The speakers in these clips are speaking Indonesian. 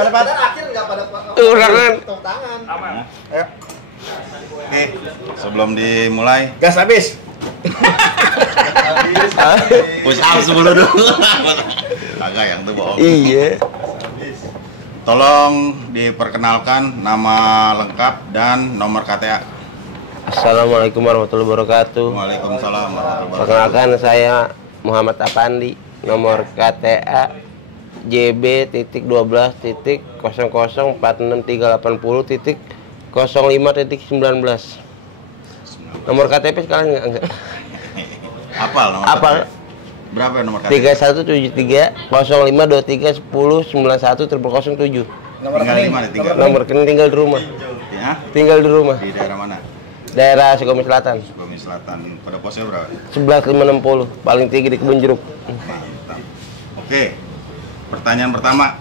Gimana Pak? Akhir nggak pada tangan. tangan. Ayo. Oke, sebelum dimulai, Gas habis. push up dulu. Kagak yang itu bohong. Iya. Tolong diperkenalkan nama lengkap dan nomor KTA. Assalamualaikum warahmatullahi wabarakatuh. Waalaikumsalam warahmatullahi wabarakatuh. Perkenalkan saya Muhammad Apandi. Nomor KTA JB.12.0046.380.05.19. Nomor KTP sekarang enggak. Apal nomor Apal. KTA? Berapa ya nomor KTA? 3173 0523 1011 Nomor Tinggal rekening. di mana? Tinggal. Nomor rekening tinggal di rumah. Ya? Tinggal di rumah. Di daerah mana? Daerah Sukabumi Selatan. Sukabumi Selatan. Pada posnya berapa? 11560, paling tinggi di Kebun Jeruk. Mantap. Oke. Pertanyaan pertama.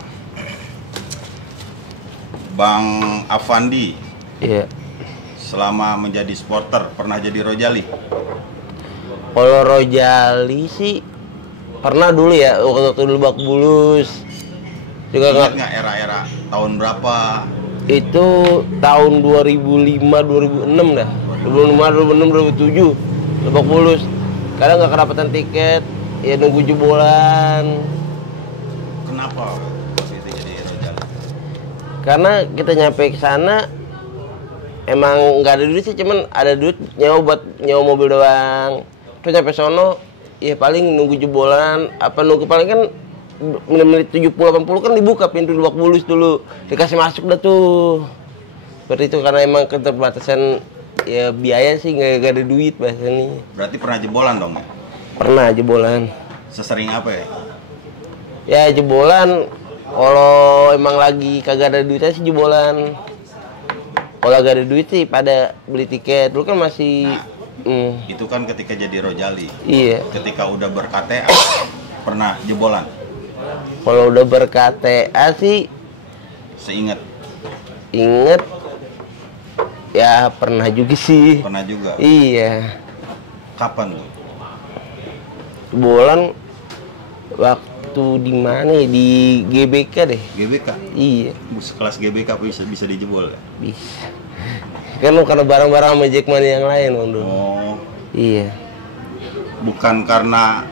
Bang Afandi, Iya. selama menjadi supporter pernah jadi rojali? Kalau Rojali sih pernah dulu ya, waktu dulu Bak Bulus. Juga Ingat nggak, nggak era-era tahun berapa? itu tahun 2005 2006 dah. 2005 2006 2007 Lebak Bulus. Kadang nggak kedapatan tiket, ya nunggu jebolan. Kenapa waktu itu jadi rojali? Karena kita nyampe ke sana emang nggak ada duit sih, cuman ada duit nyewa buat nyewa mobil doang. Terus nyampe sono ya paling nunggu jebolan, apa nunggu paling kan menit 70-80 kan dibuka pintu Lebak Bulus dulu, dikasih masuk dah tuh. Seperti itu, karena emang keterbatasan ya biaya sih, nggak ada duit bahasanya. Berarti pernah jebolan dong ya? Pernah jebolan. Sesering apa ya? Ya jebolan kalau emang lagi kagak ada duitnya sih jebolan. Kalau gak ada duit sih pada beli tiket. Dulu kan masih Itu kan ketika jadi rojali. iya. Ketika udah ber-KTA pernah jebolan? Kalau udah ber-KTA sih Seingat inget ya pernah juga sih. pernah juga. Iya. Kapan tuh? Jebolan waktu di mana ya? Di GBK deh. GBK. Iya, Bus kelas GBK bisa dijebol ya? bisa. Kan lu karena barang-barang sama Jackmania yang lain Bang dulu. Oh, Iya. bukan karena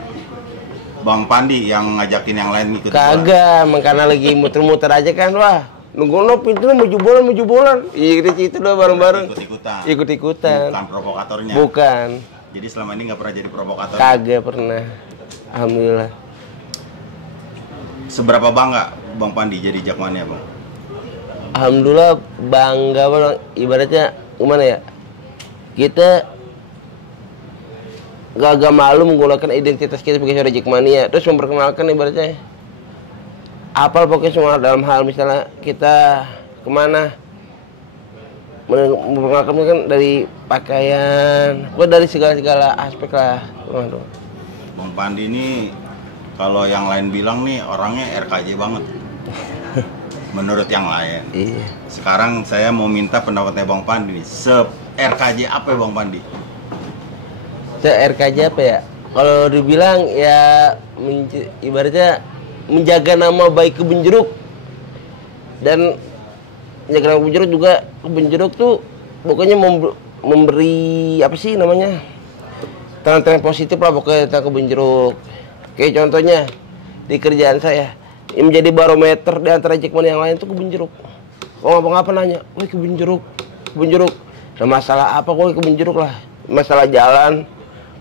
Bang Pandi yang ngajakin yang lain ngikut jebolan? Kagak, emang karena lagi muter-muter aja kan, wah. Nunggu no pintunya mau jebolan. Iya, di situ doang bareng-bareng. Ikut-ikutan. Ikut-ikutan. Bukan provokatornya. Bukan. Jadi selama ini nggak pernah jadi provokator. Kagak pernah. Alhamdulillah. Seberapa bangga Bang Pandi jadi Jackmania, Bang? Alhamdulillah bangga Bang. Ibaratnya gimana ya? Kita gak malu menggunakan identitas kita sebagai seorang Jackmania, terus memperkenalkan ibaratnya apal pokoknya semua dalam hal misalnya kita kemana, memperkenalkan kan dari pakaian, dari segala aspek lah. Waduh. Bang Pandi ini kalau yang lain bilang nih orangnya RKJ banget. Menurut yang lain. Iya. Sekarang saya mau minta pendapatnya Bang Pandi nih. RKJ apa ya Bang Pandi? RKJ apa ya? Kalau dibilang ya ibaratnya menjaga nama baik Kebun Jeruk, dan menjaga nama Kebun Jeruk juga. Kebun Jeruk tuh pokoknya memberi apa sih namanya, tren-tren positif lah pokoknya tentang Kebun Jeruk. Kayak contohnya di kerjaan saya yang menjadi barometer di antara Jackmania yang lain tuh Kebun Jeruk. Kalau ngapa-ngapa nanya, woi Kebun Jeruk. Ada masalah apa kok Kebun Jeruk lah? Masalah jalan,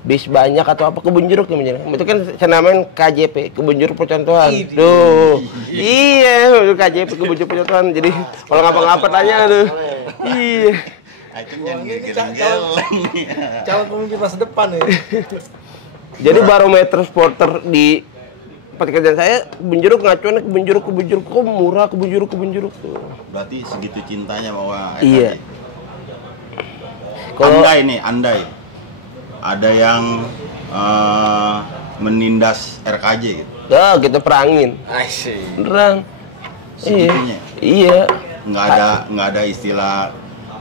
bis banyak atau apa, Kebun Jeruk yang itu kan saya namain KJP, Kebun Jeruk Percontohan. Duh, iya KJP Kebun Jeruk Percontohan. Jadi kalau ngapa-ngapa tanya tuh, iya. Calon pemimpin masa depan ya. Jadi barometer supporter di pekerjaan saya, Kebun Jeruk ngacuannya Kebun Jeruk kok murah, Kebun Jeruk. Berarti segitu cintanya bahwa Iya. Andai ada yang menindas RKJ gitu. Ya kita perangin. Asyik. Beneran. Segitunya. Iya. Nggak ada istilah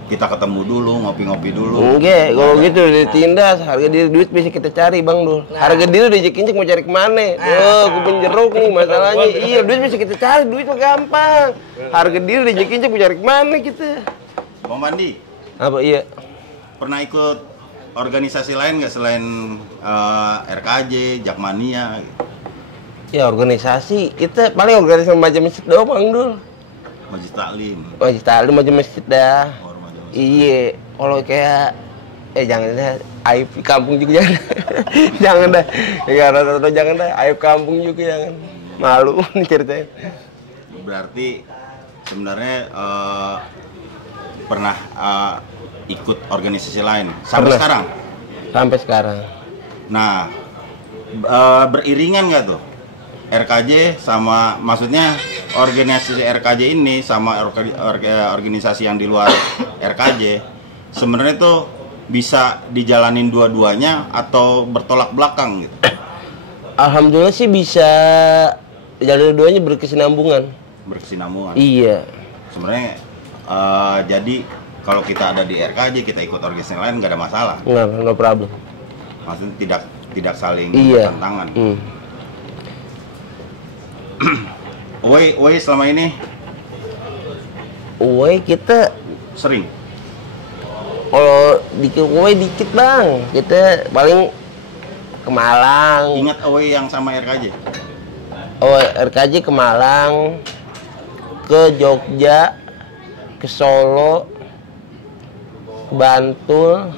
kita ketemu dulu, ngopi-ngopi dulu. Enggak, kalau gitu ditindas, harga diri duit bisa kita cari Bang Dul. Harga diri udah injek mau cari kemana? Oh, kebun jeruk nih masalahnya. Iya, duit bisa kita cari, duit mah gampang. Harga diri udah injek mau cari kemana kita? Bang Pandi, Apa iya? pernah ikut organisasi lain nggak selain RKJ, Jakmania? Ya organisasi, kita paling organisasi macam masjid doang Bang Dul. Majelis Taklim. Masjid taklim macam masjid dah. Ormas. Iya, kalau kayak jangan dah, aib di kampung juga jangan. Jangan dah. Ya rata-rata jangan dah, aib kampung juga jangan. Malu nih ceritain. Berarti sebenarnya pernah ikut organisasi lain sampai Pernah. sekarang. Sampai sekarang. Nah, beriringan nggak tuh RKJ sama, maksudnya organisasi RKJ ini sama organisasi yang di luar RKJ sebenarnya tuh bisa dijalanin dua-duanya atau bertolak belakang gitu? Alhamdulillah sih bisa jalan dua-duanya berkesinambungan. Berkesinambungan. Iya. Sebenarnya jadi kalau kita ada di RKJ, kita ikut organisasi lain nggak ada masalah. Nggak, no problem. Maksudnya tidak saling Iya. bertentangan. Woi selama ini Uwe kita sering kalau dikit Bang. Kita paling ke Malang. ingat Woi yang sama RKJ? RKJ ke Malang, ke Jogja, ke Solo, ke Bantul.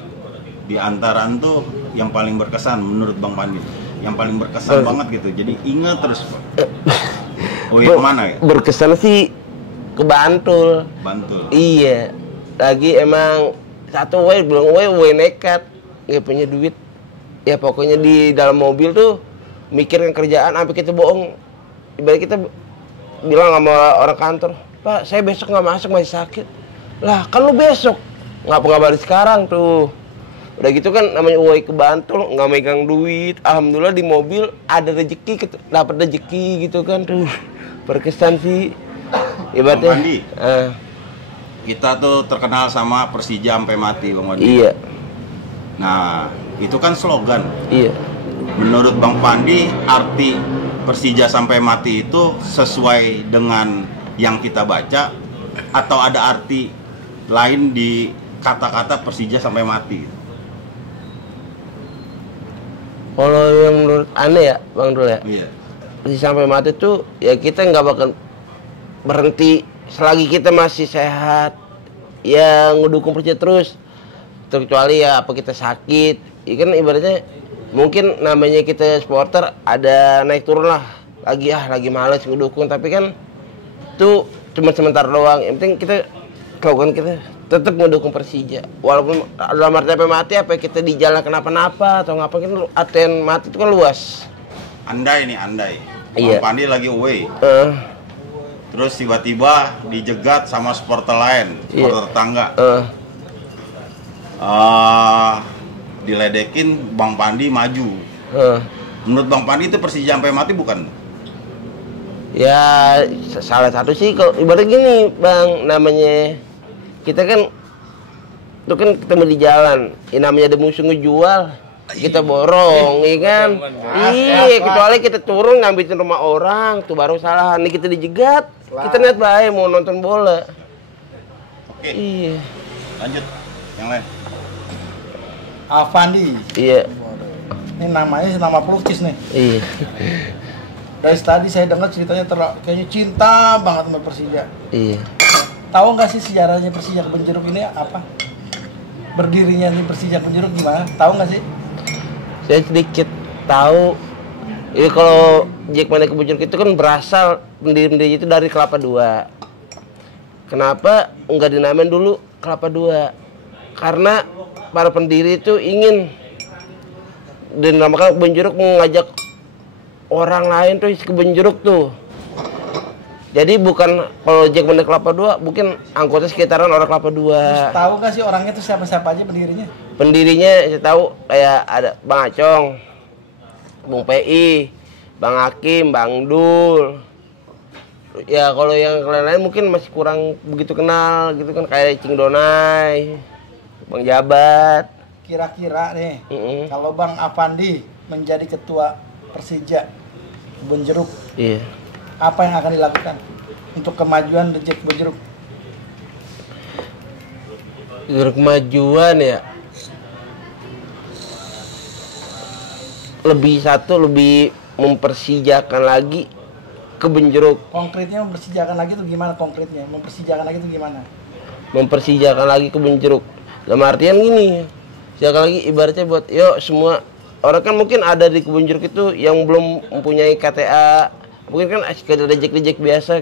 Di antaraan tuh yang paling berkesan menurut Bang Pandi, yang paling berkesan banget gitu, jadi ingat terus. Woi kemana ya? Berkesan sih ke Bantul. Bantul. Iya, lagi emang satu Wei nekat, nggak punya duit. Ya pokoknya di dalam mobil tuh mikirin kerjaan, sampai kita bohong. Ibarat kita bilang sama orang kantor, Pak, saya besok nggak masuk, masih sakit. Lah kan lu besok, ngapa nggak balik sekarang tuh? Udah gitu kan namanya Wei ke Bantul, nggak megang duit. Alhamdulillah di mobil ada rezeki, dapat rezeki gitu kan tuh. Berkesan sih. Ibaratnya. Bang Pandi, kita tuh terkenal sama Persija sampai mati, Bang Pandi. Iya. Nah, itu kan slogan. Iya. Menurut Bang Pandi, arti Persija sampai mati itu sesuai dengan yang kita baca atau ada arti lain di kata-kata Persija sampai mati? Kalau yang menurut aneh ya, Bang Dul ya. Iya. Sampai mati tuh ya kita nggak bakal berhenti selagi kita masih sehat. Ya ngedukung Persija terus. Terkecuali ya apa kita sakit. Ya kan ibaratnya mungkin namanya kita supporter ada naik turun lah. Lagi males ngedukung, tapi kan itu cuma sebentar doang. Yang penting kita lakukan, kita tetap mendukung Persija. Walaupun dalam arti sampai mati, apa kita di jalan kenapa-napa atau ngapa, kan artian mati itu kan luas. Andai. Iya. Bang Pandi lagi away. Terus tiba-tiba dijegat sama supporter lain, supporter tetangga. Diledekin, Bang Pandi maju. Menurut Bang Pandi itu Persija sampai mati bukan? Ya salah satu sih, kalau ibarat gini Bang, namanya kita kan itu kan ketemu di jalan, ya namanya ada musuh ngejual, kita borong, iya kan? Iya, kecuali kita turun ngambilin rumah orang, tuh baru salah. Nih kita dijegat, kita niat baik mau nonton bola. Oke. Iya. Lanjut, yang lain. Avandi. Iya. Ini namanya nama pelukis nih. Iya. Dari tadi saya dengar ceritanya kayaknya cinta banget sama Persija. Iya. Tahu nggak sih sejarahnya Persija Kebun Jeruk ini apa? Berdirinya nih Persija Kebun Jeruk gimana? Tahu nggak sih? Saya sedikit tahu. Ini kalau Jackmania Kebun Jeruk itu kan berasal pendiri itu dari Kelapa II. Kenapa nggak dinamain dulu Kelapa II? Karena para pendiri itu ingin dinamakan Kebun Jeruk, mengajak orang lain tuh isi kebun jeruk tuh. Jadi bukan kalau Jackmania Kelapa II, mungkin anggota sekitaran orang Kelapa II. Terus tahu nggak sih orangnya tuh siapa-siapa aja pendirinya? Pendirinya saya tahu kayak ada Bang Acong, Bung PI, Bang Hakim, Bang Dul. ya kalau yang lain-lain mungkin masih kurang begitu kenal gitu kan, kayak Cing Donai, Bang Jabat. Kira-kira nih, kalau Bang Apandi menjadi ketua Persija Kebun Jeruk, Iya. apa yang akan dilakukan untuk kemajuan The Jack Kebun Jeruk? Kemajuan ya. Lebih mempersijakan lagi Kebun Jeruk. Konkretnya mempersijakan lagi itu gimana konkretnya? Mempersijakan lagi itu gimana? Mempersijakan lagi Kebun Jeruk. Dalam artian gini, sijakan lagi ibaratnya buat yuk semua orang kan mungkin ada di Kebun Jeruk itu yang belum mempunyai KTA, mungkin kan sekedar rejek biasa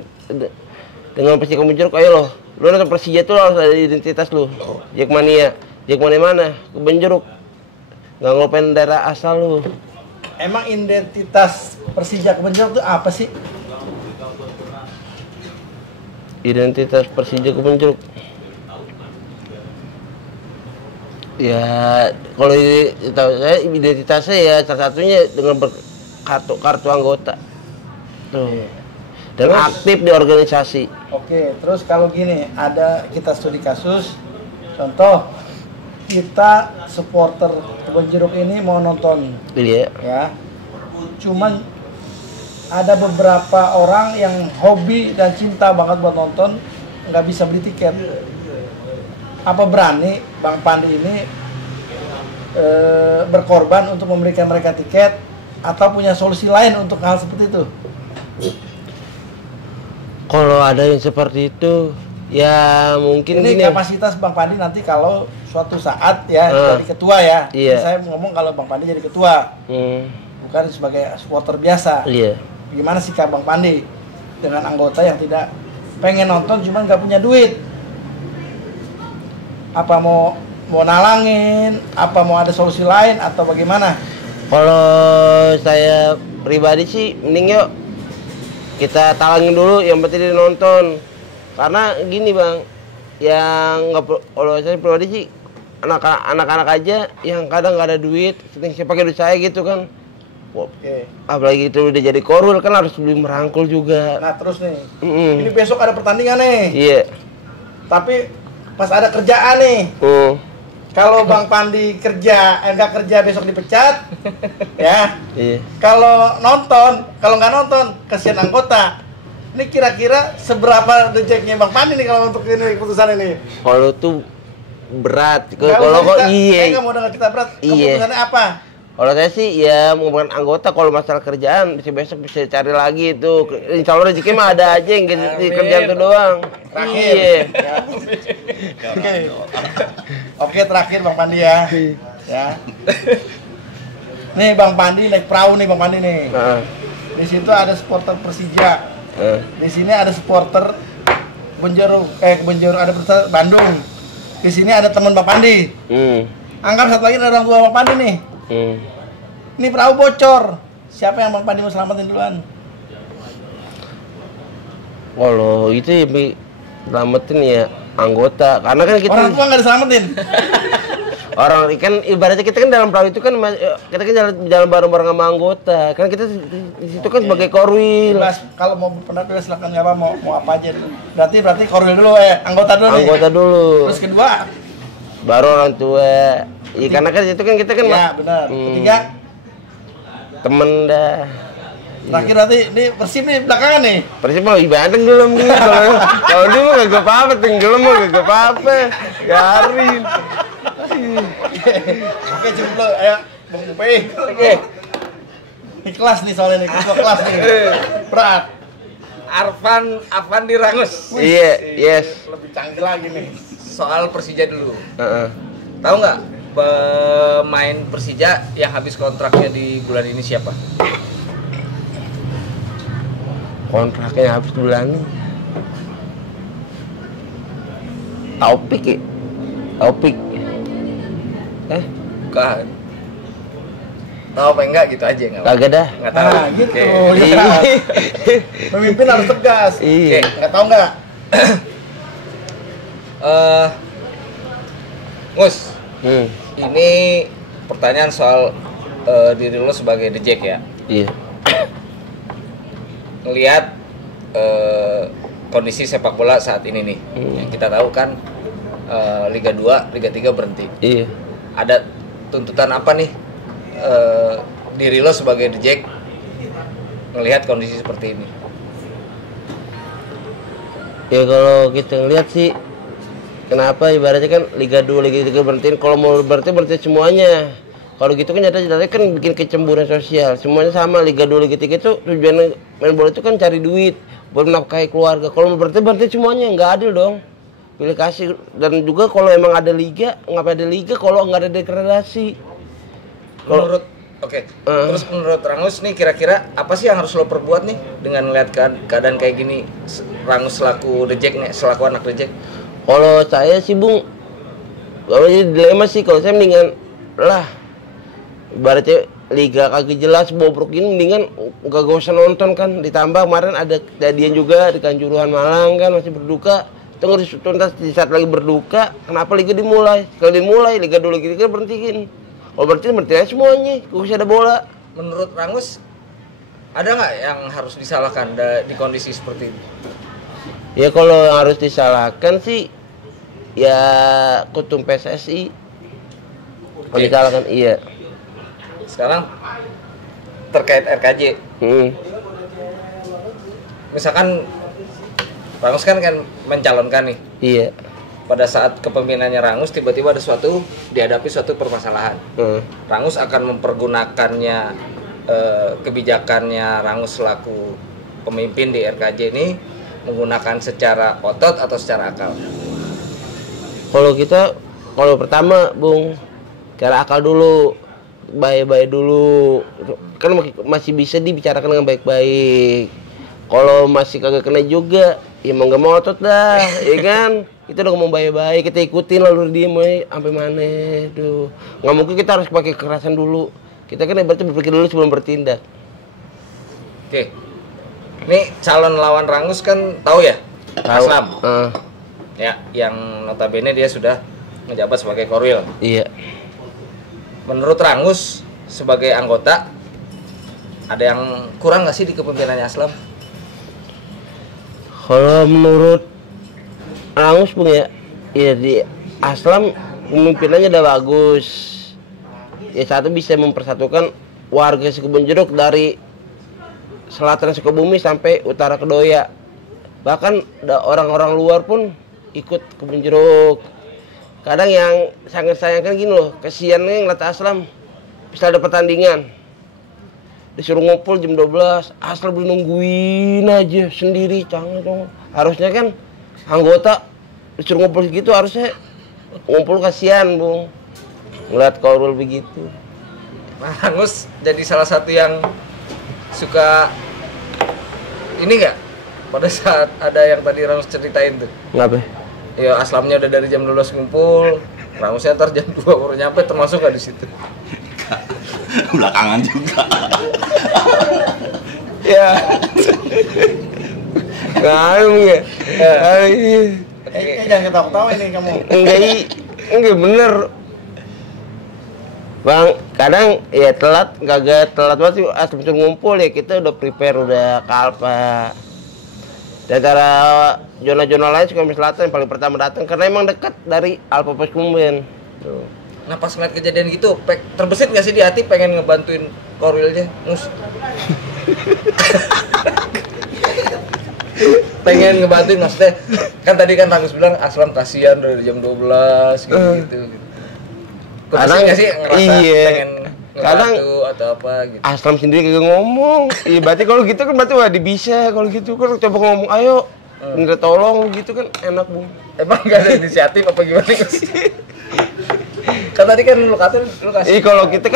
dengan Persija Kebun Jeruk. Ayo loh, lu nonton Persija tuh harus ada identitas lu. Jackmania mana? Kebun Jeruk. Nggak ngelupain daerah asal lu. Emang identitas Persija Kebun Jeruk itu apa sih? Identitas Persija Kebun Jeruk. Ya, kalau tahu saya identitasnya ya salah satunya dengan kartu anggota. Tuh. Dan Terus? aktif di organisasi. Oke, terus kalau gini, ada kita studi kasus, contoh kita supporter Kebun Jeruk ini mau nonton, Iya. ya. Cuman ada beberapa orang yang hobi dan cinta banget buat nonton, nggak bisa beli tiket. Apa berani Bang Pandi ini berkorban untuk memberikan mereka tiket, atau punya solusi lain untuk hal seperti itu? Kalau ada yang seperti itu, ya mungkin Ini gini. kapasitas Bang Pandi nanti kalau suatu saat ya jadi ketua ya. Iya. Saya ngomong kalau Bang Pandi jadi ketua, bukan sebagai supporter biasa. Iya. Gimana sikap Bang Pandi dengan anggota yang tidak pengen nonton cuma nggak punya duit? Apa mau nalangin? Apa mau ada solusi lain atau bagaimana? Kalau saya pribadi sih, mending yuk kita talangin dulu, yang penting dia nonton. Karena gini Bang, yang nggak, kalau saya pribadi sih anak-anak aja yang kadang nggak ada duit, saya pakai duit saya gitu kan. Oke. Apalagi itu udah jadi korul kan harus beli merangkul juga. Nah terus nih, ini besok ada pertandingan nih. Iya. Tapi pas ada kerjaan nih. Kalau Bang Pandi kerja, nggak kerja besok dipecat, ya. Iya. Kalau nggak nonton, kasihan anggota. Ini kira-kira seberapa rejeknya Bang Pandi nih kalau untuk ini keputusan ini? Kalau tuh berat. Nggak Kalau usah kok kita- iya. saya nggak mau dengar kita berat. Iya. Keputusannya apa? Kalau saya sih ya ngomongin anggota, kalau masalah kerjaan besok bisa cari lagi itu. Insya Allah rezeki mah ada aja yang di kerjaan itu doang. Terakhir. Iya. Ya. Oke. Oke, terakhir Bang Pandi ya. Ya. Nih Bang Pandi naik perahu nih Bang Pandi nih. Nah, Di situ ada supporter Persija. Di sini ada supporter Kebun Jeruk, ada supporter Bandung. Di sini ada teman Bang Pandi. Anggap satu lagi ada orang tua Bang Pandi nih. Ini perahu bocor. Siapa yang Bang Pandi mau selamatin duluan? Kalau itu ya selamatin ya anggota, karena kan kita Orang tua nggak diselamatin. orang kan ibaratnya kita kan dalam perahu itu kan kita kan jalan bareng-bareng sama anggota. Kan kita di situ kan sebagai korwil. Bebas, kalau mau berpendapat silakan, nggak apa, mau apa aja. Berarti korwil dulu, anggota dulu nih. Anggota dulu. Terus kedua, Baru orang tua. Iya karena kan itu kan kita kan ya benar. Ketiga, temen dah. terakhir nanti ini Persib nih belakangan nih. Persib mah ibadah tenggelam nih. Kalau dia mah gak apa-apa, tenggelam mah gak apa-apa. Garin. Oke, cukup lo, ayo Bang Upe. Oke. Ini kelas nih soalnya nih, ketua kelas nih. Berat. Arfan Dirangus. Iya, yes. Lebih canggih lagi nih. Soal Persija dulu. Heeh. Tahu nggak pemain Persija yang habis kontraknya di bulan ini siapa? Kontraknya habis bulan ini. Taufik ya? Taufik. Bukan. Tahu apa enggak gitu aja nggak? Kagak dah. Nggak tahu. Nah, gitu. Oke. Ya. Pemimpin harus tegas. Iya. Nggak tahu nggak? Gus, ini pertanyaan soal diri lo sebagai The Jack ya. Iya. Ngelihat kondisi sepak bola saat ini nih. Yang kita tahu kan Liga 2, Liga 3 berhenti. Iya. Ada tuntutan apa nih diri lo sebagai The Jack melihat kondisi seperti ini? Ya kalau kita ngeliat sih, kenapa ibaratnya kan Liga 2, Liga 3 berhentiin, kalau mau berhenti semuanya. Kalau gitu kan jadinya kan bikin kecemburuan sosial. Semuanya sama, Liga 2, Liga 3 itu tujuan main bola itu kan cari duit buat menafkahi keluarga. Kalau mau berhenti semuanya, nggak adil dong. Pilih kasih. Dan juga kalau emang ada liga, ngapain ada liga kalau nggak ada degradasi? Terus menurut Rangus nih, kira-kira apa sih yang harus lo perbuat nih dengan melihat keadaan kayak gini, Rangus selaku The Jack nih, selaku anak The Jack? Kalau saya sih Bung, kalau jadi dilema sih, kalau saya mendingan lah, ibaratnya liga kagak jelas bobrok ini, mendingan gak usah nonton kan. Ditambah kemarin ada kejadian juga di Kanjuruhan Malang kan, masih berduka. Itu harus tuntas di saat lagi berduka. Kenapa liga dimulai? Kalau dimulai Liga 2, Liga 3 berhentiin. Kalau berhenti aja semuanya, gak usah ada bola. Menurut Rangus, ada nggak yang harus disalahkan di kondisi seperti ini? Ya kalau yang harus disalahkan sih ya ketum PSSI. Kalau disalahkan iya. Sekarang terkait RKJ. Misalkan Rangus kan mencalonkan nih. Iya. Pada saat kepemimpinannya Rangus tiba-tiba ada dihadapi suatu permasalahan. Rangus akan mempergunakannya kebijakannya Rangus selaku pemimpin di RKJ ini menggunakan secara otot atau secara akal? Kalau pertama Bung, cara akal dulu, baik-baik dulu, kan masih bisa dibicarakan dengan baik-baik. Kalau masih kagak kena juga, ya mau nggak mau otot dah, ya kan? Kita udah ngomong baik-baik, kita ikutin lalu diem sampai mana tuh. Nggak mungkin kita harus pakai kekerasan dulu. Kita kan ibaratnya berpikir dulu sebelum bertindak. Oke. Ini calon lawan Rangus kan tahu ya? Aslam. Ya, yang notabene dia sudah menjabat sebagai Korwil. Iya. Menurut Rangus sebagai anggota, ada yang kurang nggak sih di kepemimpinannya Aslam? Kalau menurut Rangus Bung ya di Aslam pemimpinannya udah bagus. Ya satu bisa mempersatukan warga Sikubunjeruk dari selatan Sukabumi sampai utara Kedoya. Bahkan orang-orang luar pun ikut Kebunjeruk. Kadang yang sangat sayangkan gini loh, kesiannya ngeliat Aslam bisa ada pertandingan disuruh ngumpul jam 12, Aslam nungguin aja sendiri, jangan. Harusnya kan anggota disuruh ngumpul gitu, harusnya ngumpul, kasihan Bung ngeliat Korwil begitu. Nah, Rangus jadi salah satu yang suka ini nggak pada saat ada yang tadi Rangus ceritain tuh. Kenapa? Ya Aslamnya udah dari jam 12 ngumpul, Rangusnya ntar jam 2 baru nyampe, termasuk nggak di situ? Belakangan juga. Ya. Ngayung ya. Jangan ketawa-ketawa ini kamu. Enggak bener. Bang, kadang ya telat banget sih Aslam ngumpul ya, kita udah prepare, udah kalpa. Di antara zona-zona lain Sukabumi Selatan yang paling pertama datang karena emang dekat dari Alfa Peskumben. Tuh. Nah pas ngeliat kejadian gitu, terbesit nggak sih di hati pengen ngebantuin Korwilnya, Mus? Pengen ngebantuin maksudnya, kan tadi kan Rangus bilang Aslam kasihan dari jam 12 gitu. Terbesit nggak sih ngerasa pengen ngebantu atau apa gitu? Aslam sendiri kagak ngomong. Iya berarti kalau gitu kan berarti wah bisa, kalau gitu kan coba ngomong ayo minta tolong gitu kan enak Bung. Emang nggak ada inisiatif apa gimana Gus? Kan tadi kan lu kasih. Kalau kita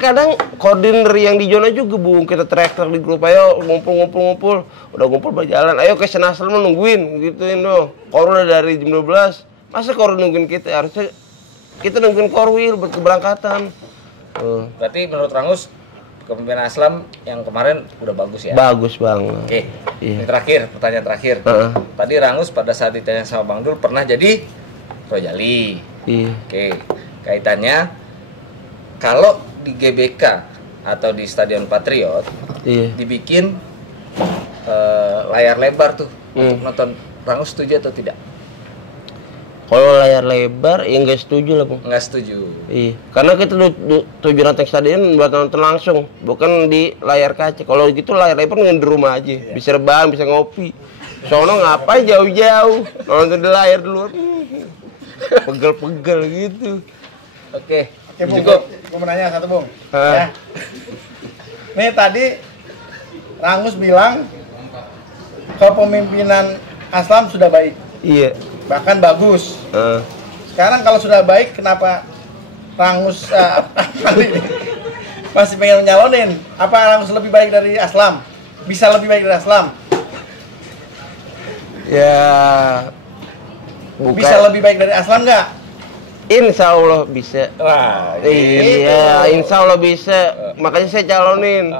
kadang koordinir yang di zona juga Bung, kita teriak di grup, ayo ngumpul, udah ngumpul berjalan, ayo ke Senasel nungguin gituin dong. Korwil udah dari jam 12, masa Korwil nungguin kita, harusnya kita nungguin Korwil buat keberangkatan. Berarti menurut Rangus kepemimpinan Aslam yang kemarin udah bagus ya? Bagus banget. Oke. Ini pertanyaan terakhir. Tadi Rangus pada saat ditanya sama Bang Dul pernah jadi Rojali. Iya. Oke. Kaitannya kalau di GBK atau di Stadion Patriot dibikin layar lebar tuh untuk nonton Rangus, setuju atau tidak? Kalau layar lebar ya nggak setuju lah, Bang. Nggak setuju. Iya, karena kita tujuan nonton stadion buat nonton langsung, bukan di layar kaca. Kalau gitu layar lebar nggak di rumah aja, bisa rebahan, bisa ngopi. Sono ngapain jauh-jauh, nonton di layar dulu, pegel-pegel gitu. Oke, Bung, cukup. Gue mau nanya satu, Bung. Ya. Nih tadi Rangus bilang kepemimpinan Aslam sudah baik. Iya. Bahkan bagus. Sekarang kalau sudah baik, kenapa Rangus masih pengen nyalonin? Apa Rangus lebih baik dari Aslam? Bisa lebih baik dari Aslam? Ya, bukan. Bisa lebih baik dari Aslam nggak? Insya Allah bisa. Wah, iya, insya Allah bisa. Makanya saya calonin.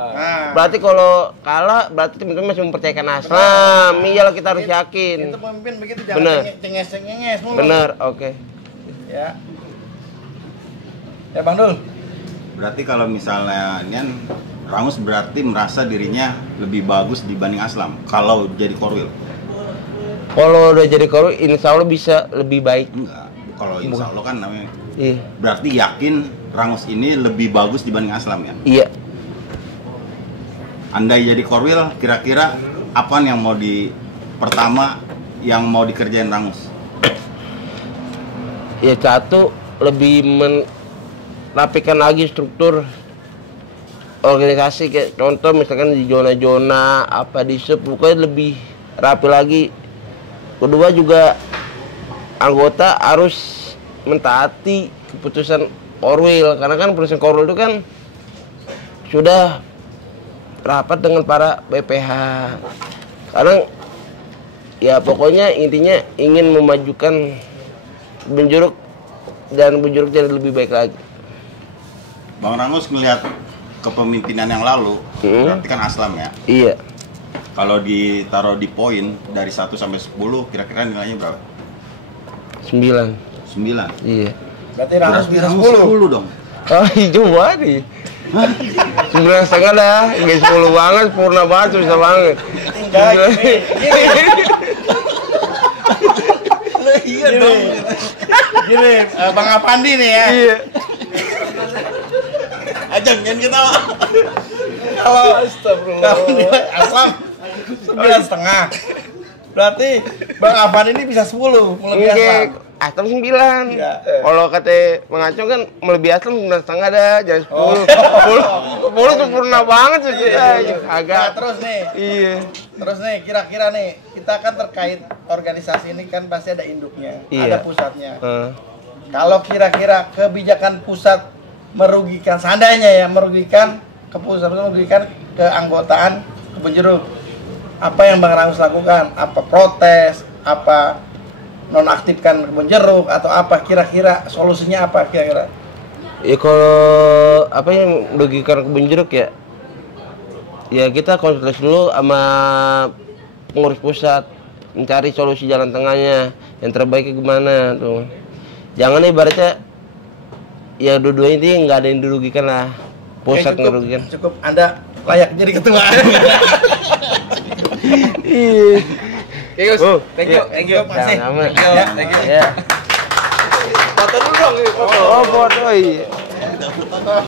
Berarti kalau kalah, berarti teman-teman masih mempercayakan Aslam. Iyalah, kita harus yakin. Itu pemimpin begitu, jangan cenges-cenges mulu. Bener, oke. Ya. Ya Bang Dul. Berarti kalau misalnya ini kan Rangus berarti merasa dirinya lebih bagus dibanding Aslam kalau jadi Korwil. Kalau udah jadi Korwil, insya Allah bisa lebih baik. Enggak. Kalau insya Allah kan namanya. Iya. Berarti yakin Rangus ini lebih bagus dibanding Aslam ya? Iya. Andai jadi Korwil, kira-kira apa yang mau pertama yang mau dikerjain Rangus? Ya satu, lebih merapikan lagi struktur organisasi, kayak contoh misalkan di zona-zona apa di sub, pokoknya lebih rapi lagi. Kedua juga anggota harus mentaati keputusan Korwil, karena kan keputusan Korwil itu kan sudah rapat dengan para BPH. Karena ya pokoknya intinya ingin memajukan Benjeruk dan Benjeruk jadi lebih baik lagi. Bang Rangus ngelihat kepemimpinan yang lalu, berarti kan Aslam ya? Iya. Kalau ditaruh di poin dari 1 sampai 10, kira-kira nilainya berapa? 9. 9. Iya. Berarti Rangus bisa 10. 10 dong. Oh, coba nih. 9,5 dah, nggak 10 banget, purna banget, susah banget. Enggak, gini, Bang Apandi nih ya. Iya. Ajang, jangan ketawa. Kalau dia Aslam 9,5. Berarti Bang Apandi ini bisa 10, melebihi Aslam. Aslam 9. Iya. Kalau kata Mengacung kan melebihi Aslam 9,5 dah, jangan 10. 10 sempurna banget sih. Agak. Nah, terus nih. Iya. Terus nih, kira-kira nih, kita kan terkait organisasi ini kan pasti ada induknya, Iya. ada pusatnya. Kalau kira-kira kebijakan pusat merugikan, seandainya ya merugikan ke pusat, merugikan keanggotaan Kebun Jeruk, apa yang Bang Rangus lakukan? Apa protes? Apa nonaktifkan Kebun Jeruk? Atau apa kira-kira solusinya apa kira-kira? Ya kalau apa yang merugikan Kebun Jeruk ya, ya kita konsultasi dulu sama pengurus pusat, mencari solusi jalan tengahnya, yang terbaiknya gimana tuh. Jangan ibaratnya ya dua-duanya ini nggak ada yang dirugikan lah, pusat merugikan. Cukup, Anda layak jadi ketua. Iya. Yus, thank you. Thank you. Ya. Foto dulu dong, foto. Oh, foto iya.